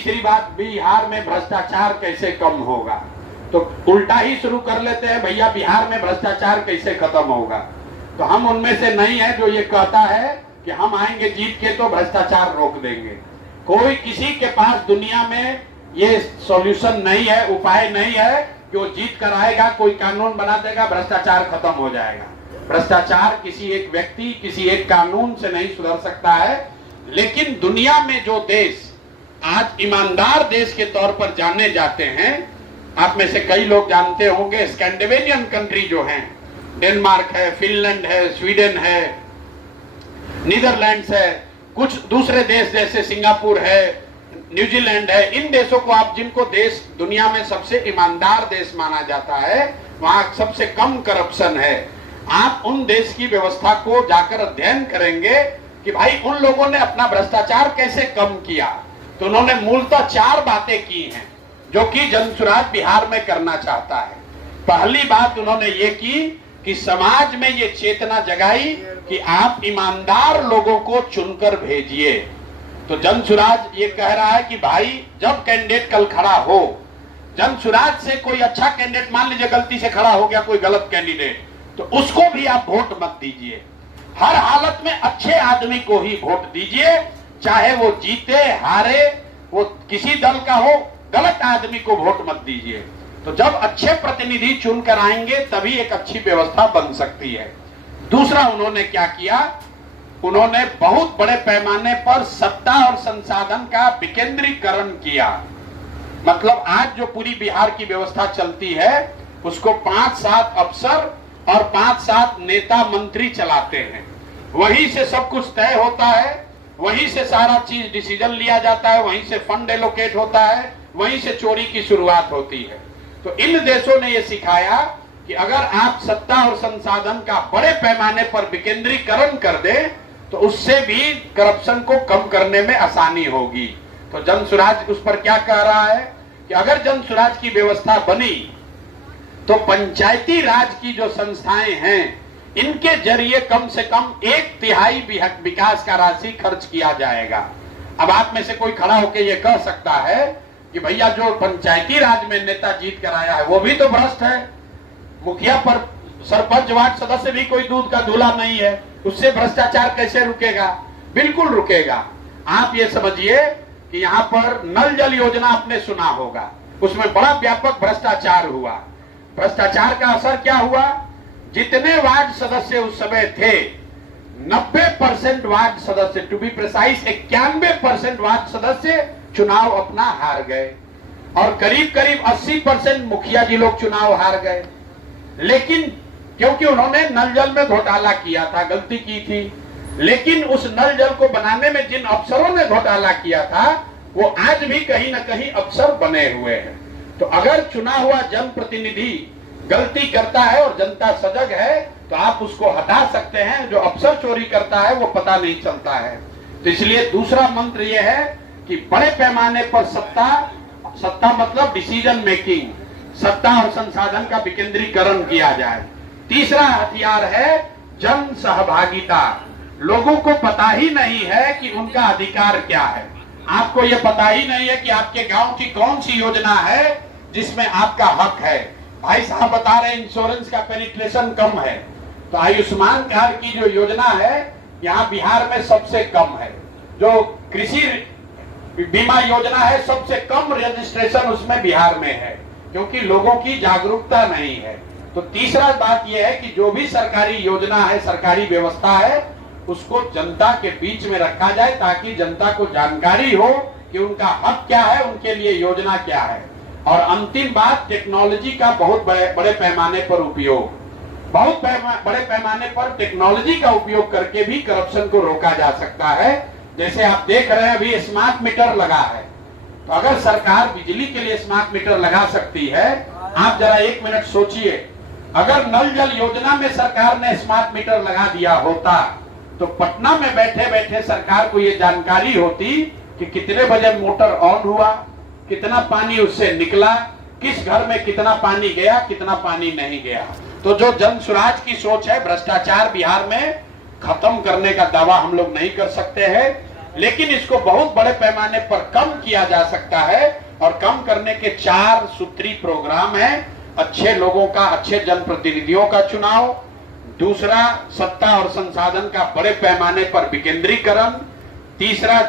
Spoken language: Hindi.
तीसरी बात, बिहार में भ्रष्टाचार कैसे कम होगा, तो उल्टा ही शुरू कर लेते हैं, भैया बिहार में भ्रष्टाचार कैसे खत्म होगा। तो हम उनमें से नहीं है जो ये कहता है कि हम आएंगे जीत के तो भ्रष्टाचार रोक देंगे। कोई किसी के पास दुनिया में ये सॉल्यूशन नहीं है, उपाय नहीं है कि वो जीत कर आएगा, कोई कानून बना देगा, भ्रष्टाचार खत्म हो जाएगा। भ्रष्टाचार किसी एक व्यक्ति, किसी एक कानून से नहीं सुधर सकता है। लेकिन दुनिया में जो देश आज ईमानदार देश के तौर पर जाने जाते हैं, आप में से कई लोग जानते होंगे, स्कैंडिनेवियन कंट्री जो हैं, डेनमार्क है, फिनलैंड है, स्वीडन है, नीदरलैंड्स है, कुछ दूसरे देश जैसे सिंगापुर है, न्यूजीलैंड है, इन देशों को आप जिनको देश दुनिया में सबसे ईमानदार देश माना जाता है, वहां सबसे कम करप्शन है। आप उन देश की व्यवस्था को जाकर अध्ययन करेंगे कि भाई उन लोगों ने अपना भ्रष्टाचार कैसे कम किया, तो उन्होंने मूलतः 4 बातें की हैं जो कि जनसुराज बिहार में करना चाहता है। पहली बात उन्होंने ये की कि समाज में ये चेतना जगाई कि आप ईमानदार लोगों को चुनकर भेजिए। तो जनसुराज ये कह रहा है कि भाई जब कैंडिडेट कल खड़ा हो, जनसुराज से कोई अच्छा कैंडिडेट, मान लीजिए गलती से खड़ा हो गया कोई गलत कैंडिडेट, तो उसको भी आप वोट मत दीजिए। हर हालत में अच्छे आदमी को ही वोट दीजिए, चाहे वो जीते हारे, वो किसी दल का हो, गलत आदमी को वोट मत दीजिए। तो जब अच्छे प्रतिनिधि चुनकर आएंगे तभी एक अच्छी व्यवस्था बन सकती है। दूसरा उन्होंने क्या किया, उन्होंने बहुत बड़े पैमाने पर सत्ता और संसाधन का विकेंद्रीकरण किया। मतलब आज जो पूरी बिहार की व्यवस्था चलती है उसको 5-7 अफसर और 5-7 नेता मंत्री चलाते हैं। वहीं से सब कुछ तय होता है, वहीं से सारा चीज डिसीजन लिया जाता है, वहीं से फंड एलोकेट होता है, वहीं से चोरी की शुरुआत होती है। तो इन देशों ने यह सिखाया कि अगर आप सत्ता और संसाधन का बड़े पैमाने पर विकेंद्रीकरण कर दें तो उससे भी करप्शन को कम करने में आसानी होगी। तो जनसुराज उस पर क्या कह रहा है कि अगर जनसुराज की व्यवस्था बनी तो पंचायती राज की जो संस्थाएं हैं इनके जरिए कम से कम 1/3 विकास का राशि खर्च किया जाएगा। अब आप में से कोई खड़ा होकर यह कह सकता है कि भैया जो पंचायती राज में नेता जीत कर आया है वो भी तो भ्रष्ट है, मुखिया पर सरपंच वार्ड सदस्य भी कोई दूध का धूला नहीं है, उससे भ्रष्टाचार कैसे रुकेगा? बिल्कुल रुकेगा। आप ये समझिए कि यहाँ पर नल जल योजना आपने सुना होगा, उसमें बड़ा व्यापक भ्रष्टाचार हुआ। भ्रष्टाचार का असर क्या हुआ, जितने वार्ड सदस्य उस समय थे 90% वार्ड सदस्य, टू बी प्रिसाइज 91% वार्ड सदस्य चुनाव अपना हार गए और करीब करीब 80% मुखिया जी लोग चुनाव हार गए। लेकिन क्योंकि उन्होंने नल जल में घोटाला किया था, गलती की थी, लेकिन उस नल जल को बनाने में जिन अफसरों ने घोटाला किया था वो आज भी कहीं ना कहीं अफसर बने हुए हैं। तो अगर चुना हुआ जनप्रतिनिधि गलती करता है और जनता सजग है तो आप उसको हटा सकते हैं, जो अफसर चोरी करता है वो पता नहीं चलता है। तो इसलिए दूसरा मंत्र यह है कि बड़े पैमाने पर सत्ता मतलब डिसीजन मेकिंग, सत्ता और संसाधन का विकेंद्रीकरण किया जाए। तीसरा हथियार है जन सहभागिता। लोगों को पता ही नहीं है कि उनका अधिकार क्या है, आपको यह पता ही नहीं है कि आपके गांव की कौन सी योजना है जिसमें आपका हक है। भाई साहब बता रहे इंश्योरेंस का पेनिट्रेशन कम है, तो आयुष्मान कार्ड की जो योजना है यहाँ बिहार में सबसे कम है। जो कृषि बीमा योजना है सबसे कम रजिस्ट्रेशन उसमें बिहार में है, क्योंकि लोगों की जागरूकता नहीं है। तो तीसरा बात यह है कि जो भी सरकारी योजना है, सरकारी व्यवस्था है, उसको जनता के बीच में रखा जाए ताकि जनता को जानकारी हो कि उनका हक क्या है, उनके लिए योजना क्या है। और अंतिम बात, टेक्नोलॉजी का बहुत बड़े पैमाने पर उपयोग, बहुत बड़े पैमाने पर टेक्नोलॉजी का उपयोग करके भी करप्शन को रोका जा सकता है। जैसे आप देख रहे हैं अभी स्मार्ट मीटर लगा है, तो अगर सरकार बिजली के लिए स्मार्ट मीटर लगा सकती है, आप जरा 1 मिनट सोचिए, अगर नल जल योजना में सरकार ने स्मार्ट मीटर लगा दिया होता तो पटना में बैठे बैठे सरकार को ये जानकारी होती कि कितने बजे मोटर ऑन हुआ, कितना पानी उससे निकला, किस घर में कितना पानी गया, कितना पानी नहीं गया। तो जो जनसुराज की सोच है, भ्रष्टाचार बिहार में खत्म करने का दावा हम लोग नहीं कर सकते हैं, लेकिन इसको बहुत बड़े पैमाने पर कम किया जा सकता है और कम करने के 4 सूत्री प्रोग्राम है। अच्छे लोगों का, अच्छे जनप्रतिनिधियों का चुनाव, दूसरा सत्ता और संसाधन का बड़े पैमाने पर विकेंद्रीकरण, तीसरा